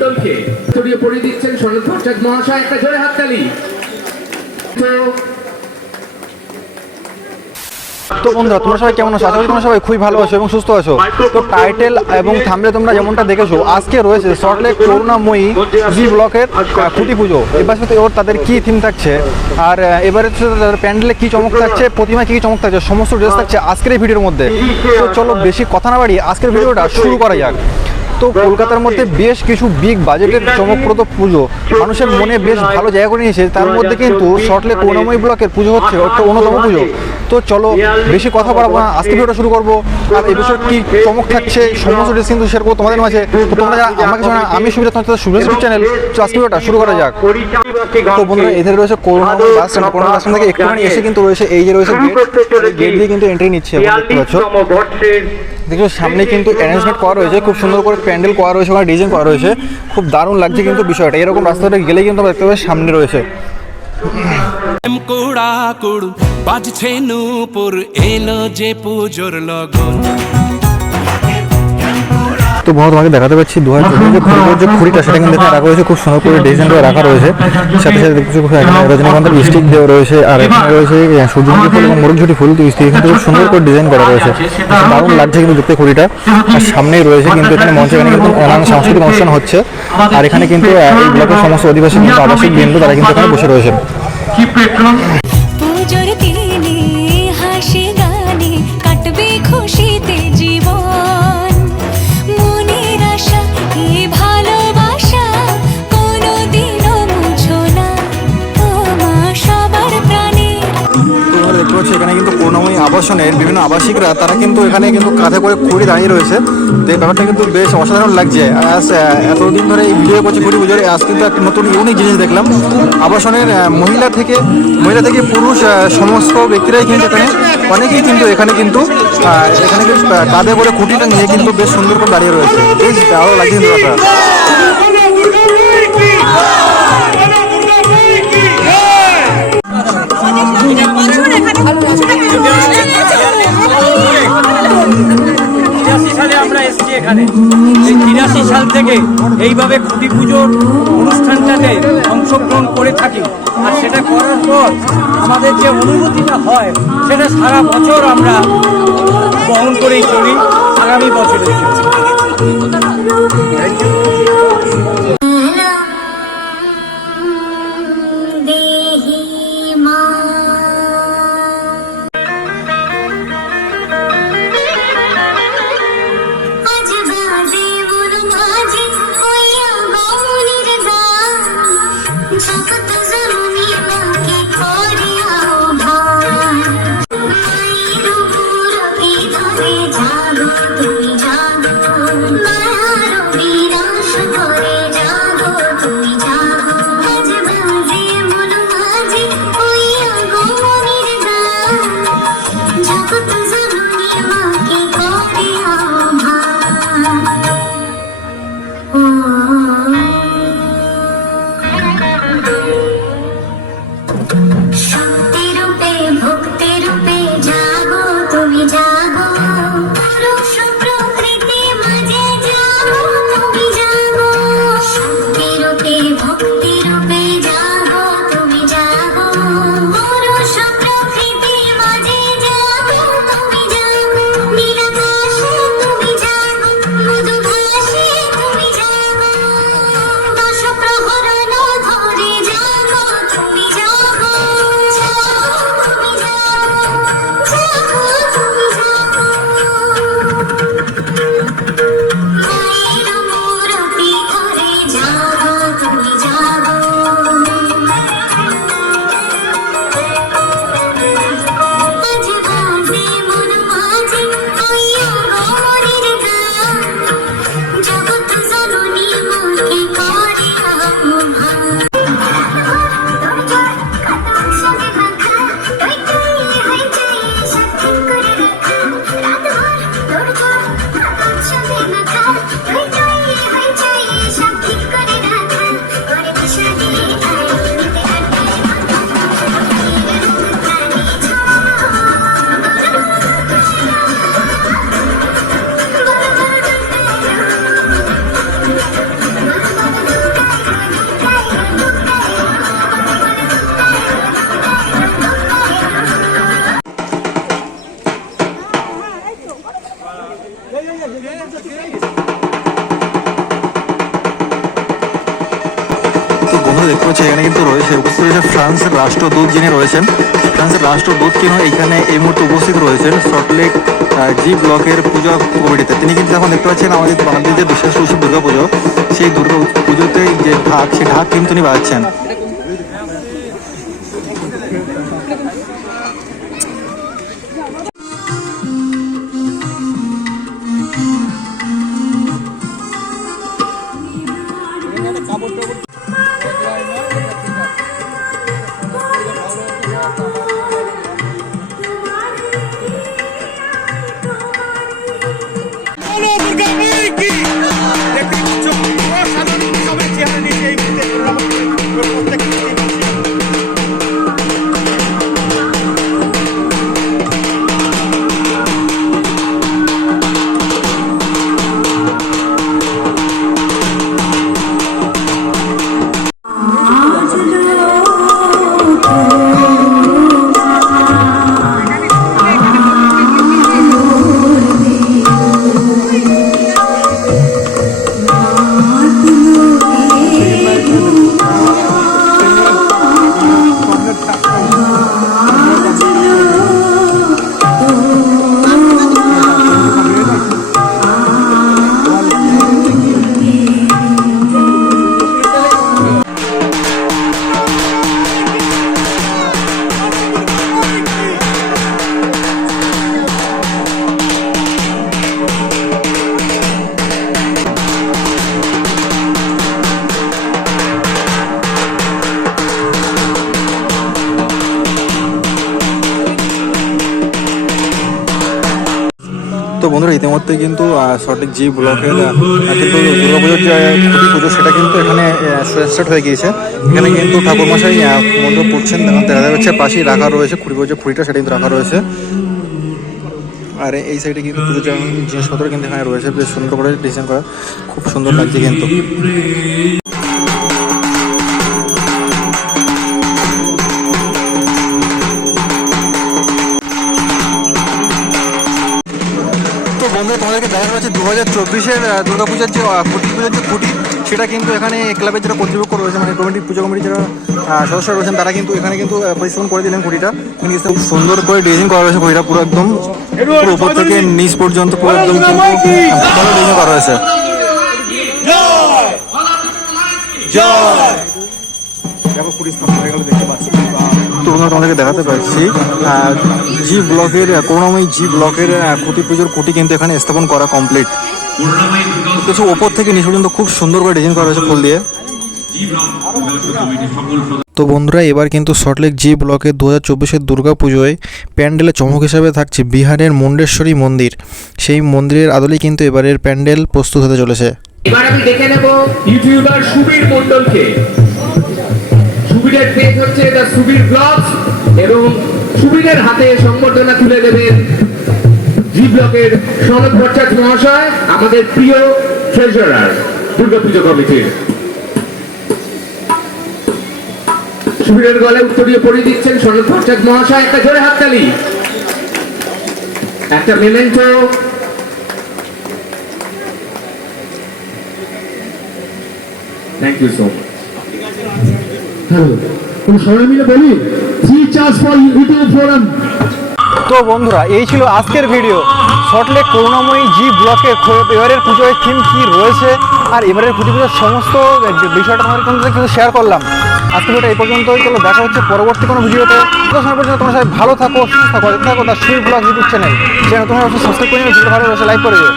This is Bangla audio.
ডেকে নেব ইউটিউবার মণ্ডলকে উত্তরীয় পড়ে দিচ্ছেন সরল ভট্টাচার্য মহাশয়। একটা জোরে হাততালি। তো তো বন্ধুরা, তোমরা সবাই কেমন আছো? আশা করি তোমরা সবাই খুবই ভালো আছো এবং সুস্থ আছো। তো টাইটেল এবং থামলে তোমরা যেমনটা দেখেছ, আজকে রয়েছে সল্টলেক করুণাময়ী জি ব্লকের খুঁটি পুজো। এবার সাথে ওর তাদের কি থিম থাকছে? আর এবারে তাদের প্যান্ডেলে কি চমক থাকছে, প্রতিমায় কি চমক থাকছে, সমস্ত ড্রেস থাকছে আজকের এই ভিডিওর মধ্যে। তো চলো, বেশি কথা না বাড়িয়ে আজকের ভিডিওটা শুরু করা যাক। তো কলকাতার মধ্যে বেশ কিছু বিগ বাজেটের চমকপ্রদ পুজো। মানুষের মনে বেশ ভালো জায়গা করে নিয়েছে। তার মধ্যে কিন্তু শর্টলে করুণাময়ী ব্লকের পুজো হচ্ছে অন্যতম পুজো। তো চলো, বেশি কথা বাড়াবো না আজকে ভিডিওটা শুরু করব। আর এই বছর কি চমক থাকছে, সমস্ত ড্রেস কিন্তু শেয়ার করব তোমাদের মাঝে। তো তোমরা আমাকে শোনা আমি সুবিধা তোমাদের সুবিধা চ্যানেল তো আজকে ভিডিওটা শুরু করা যাক। তো বন্ধুরা, এদের রয়েছে করুণাময়ী বাস স্ট্যান্ড করোনা বাস থেকে একটুখানি এসে কিন্তু রয়েছে, এই যে রয়েছে গেট দিয়ে কিন্তু এন্ট্রি নিচ্ছে দেখতে পাচ্ছ। দেখছ, সামনে কিন্তু অ্যারেঞ্জমেন্ট করা রয়েছে, খুব সুন্দর করে প্যান্ডেল করা রয়েছে ওখানে ডিজাইন করা রয়েছে। খুব দারুণ লাগছে কিন্তু বিষয়টা। এরকম রাস্তাটা গেলে কিন্তু আমরা দেখতে পাচ্ছি সামনে রয়েছে। বাজছে নূপুর, এলো যে পুজোর লগন। তো বন্ধু তোমাকে দেখাতে পাচ্ছি। দু হাজার চব্বিশ যে খুঁড়ির যে খুঁড়িটা সেটা কিন্তু এখানে রাখা রয়েছে। খুব সুন্দর করে ডিজাইন করে রাখা রয়েছে। সাথে সাথে দেখছি খুব এখানে রজনীগন্ধার স্টিক দেওয়া রয়েছে আর এখানে রয়েছে সূর্যমুখী ফুল এবং মুরগঝুটি ফুল। দিয়ে কিন্তু খুব সুন্দর করে ডিজাইন করা রয়েছে। দারুণ লাগছে কিন্তু দেখতে খুঁড়িটা। আর সামনেই রয়েছে কিন্তু এখানে মঞ্চে এখানে কিন্তু নানান সাংস্কৃতিক অনুষ্ঠান হচ্ছে। আর এখানে কিন্তু এই ব্লকের সমস্ত অধিবাসী কিন্তু আবাসিক বিন্দু তারা কিন্তু এখানে বসে রয়েছেন। করুণাময়ী বিভিন্ন আবাসিকরা, তারা কিন্তু এখানে কিন্তু কাঁধে করে খুঁড়ি দাঁড়িয়ে রয়েছে। তো এই ব্যাপারটা কিন্তু বেশ অসাধারণ লাগছে। আজ এতদিন ধরে এই ভিডিও করছি খুঁড়ি পুজোর আজ কিন্তু একটা নতুন ইউনিক জিনিস দেখলাম। আবাসনের মহিলা থেকে মহিলা থেকে পুরুষ সমস্ত ব্যক্তিরাই কিন্তু এখানে, অনেকেই কিন্তু এখানে কিন্তু এখানে কিন্তু কাঁধে করে খুঁটিটা নিয়ে কিন্তু বেশ সুন্দর করে দাঁড়িয়ে রয়েছে। বেশ ভালো লাগছে কিন্তু ব্যাপারটা। এইভাবে খুঁটি পুজোর অনুষ্ঠানটাতে অংশগ্রহণ করে থাকি। আর সেটা করার পর আমাদের যে অনুভূতিটা হয়, সেটা সারা বছর আমরা বহন করেই চলি, আগামী বছরে দেহি 妈。দেখতে পাচ্ছি, এখানে কিন্তু রয়েছে উপস্থিত রয়েছে ফ্রান্সের রাষ্ট্রদূত যিনি রয়েছেন। ফ্রান্সের রাষ্ট্রদূত কিন্তু এখানে এই মুহূর্তে উপস্থিত রয়েছেন সল্টলেক জি ব্লকের পূজা কমিটিতে। তিনি কিন্তু এখন দেখতে পাচ্ছেন আমাদের বাঙালিদের বিশেষ উৎসব দুর্গা পুজো সেই দুর্গা পুজোতে যে ঢাক, সেই ঢাক কিন্তু তিনি বাজাচ্ছেন। বন্ধুরা ইতিমধ্যে কিন্তু সঠিক জি ব্লকের আহ, কিন্তু দুর্গাপুজোর যে খুঁটি পুজো সেটা কিন্তু এখানে স্টার্ট হয়ে গিয়েছে। এখানে কিন্তু ঠাকুরমশাই আহ, মন্ত্র পড়ছেন দেখা যাচ্ছে পাশেই রাখা রয়েছে খুঁটি পুজোর খুঁটিটা সেটা কিন্তু রাখা রয়েছে। আর এই সাইডে কিন্তু পুজো জিনিসপত্র কিন্তু এখানে রয়েছে বেশ সুন্দর করে ডিজাইন করা খুব সুন্দর লাগছে কিন্তু। বন্ধুরা তোমাদেরকে দেখা যাচ্ছে দু হাজার চব্বিশের দুর্গাপূজার যে খুঁটি পুজোর যে খুঁটি সেটা কিন্তু এখানে ক্লাবের যারা কর্তৃপক্ষ রয়েছে মানে কমিটি পুজো কমিটির যারা সদস্য রয়েছেন তারা কিন্তু এখানে কিন্তু পরিশ্রম করে দিলেন খুঁটিটা এখানে কিন্তু খুব সুন্দর করে ডিজাইন করা রয়েছে খুঁটিটা পুরো একদম পুরো উপর থেকে নিচ পর্যন্ত পুরো একদম ভালো ডিজাইন করা রয়েছে দেখো খুঁটি স্থাপন হয়ে গেল দেখতে পাচ্ছি। তো বন্ধুরা তোমাদেরকে দেখাতে পারছি। জি ব্লকের করুণাময়ী জি ব্লকের খুঁটি পুজোর খুঁটি কিন্তু এখানে স্থাপন করা কমপ্লিট কিছু ওপর থেকে নিচ পর্যন্ত খুব সুন্দর করে ডিজাইন করা হয়েছে ফুল দিয়ে। তো বন্ধুরা এবার কিন্তু সল্টলেক জি ব্লকের দু হাজার চব্বিশের দুর্গা পুজোয় প্যান্ডেলে চমক হিসাবে থাকছে বিহারের মুন্ডেশ্বরী মন্দির। সেই মন্দিরের আদলেই কিন্তু এবারের প্যান্ডেল প্রস্তুত হতে চলেছে। এবার আমি দেখে নেব ইউটিউবার সুবীর মন্ডলকে সুবীরের পেজ হচ্ছে দ্য সুবীর ব্লগস এবং সুবীরের হাতে সংবর্ধনা তুলে দেবেন জি ব্লকের সনদ ভট্টাচ মহাশয়, আমাদের প্রিয় ট্রেজারার দুর্গাপুজো কমিটির। গলে উত্তরীয় দিচ্ছেন সনদ ভট্টাচ মহাশয়, একটা জোরে হাততালি। একটা মেমেন্টো সো মাচ হ্যালো তুমি সবাই মিলে বলি তো বন্ধুরা, এই ছিল আজকের ভিডিও। সল্টলেক করুণাময়ী জি ব্লকে এবারের পুজোর থিম কি রয়েছে? আর এবারের পুজো পুজোর সমস্ত বিষয়টা তোমাদের কিন্তু কিন্তু শেয়ার করলাম। আজকে ভিডিওটা এই পর্যন্তই। চলো, দেখা হচ্ছে পরবর্তী কোনো ভিডিওতে। তো সময় পর্যন্ত তোমার সবাই ভালো থাকো, সুস্থ থাকো থাকো the sweet blog YouTube channel channel তোমরা সাবস্ক্রাইব করে ভিডিও ভালো লাইক করে দিও।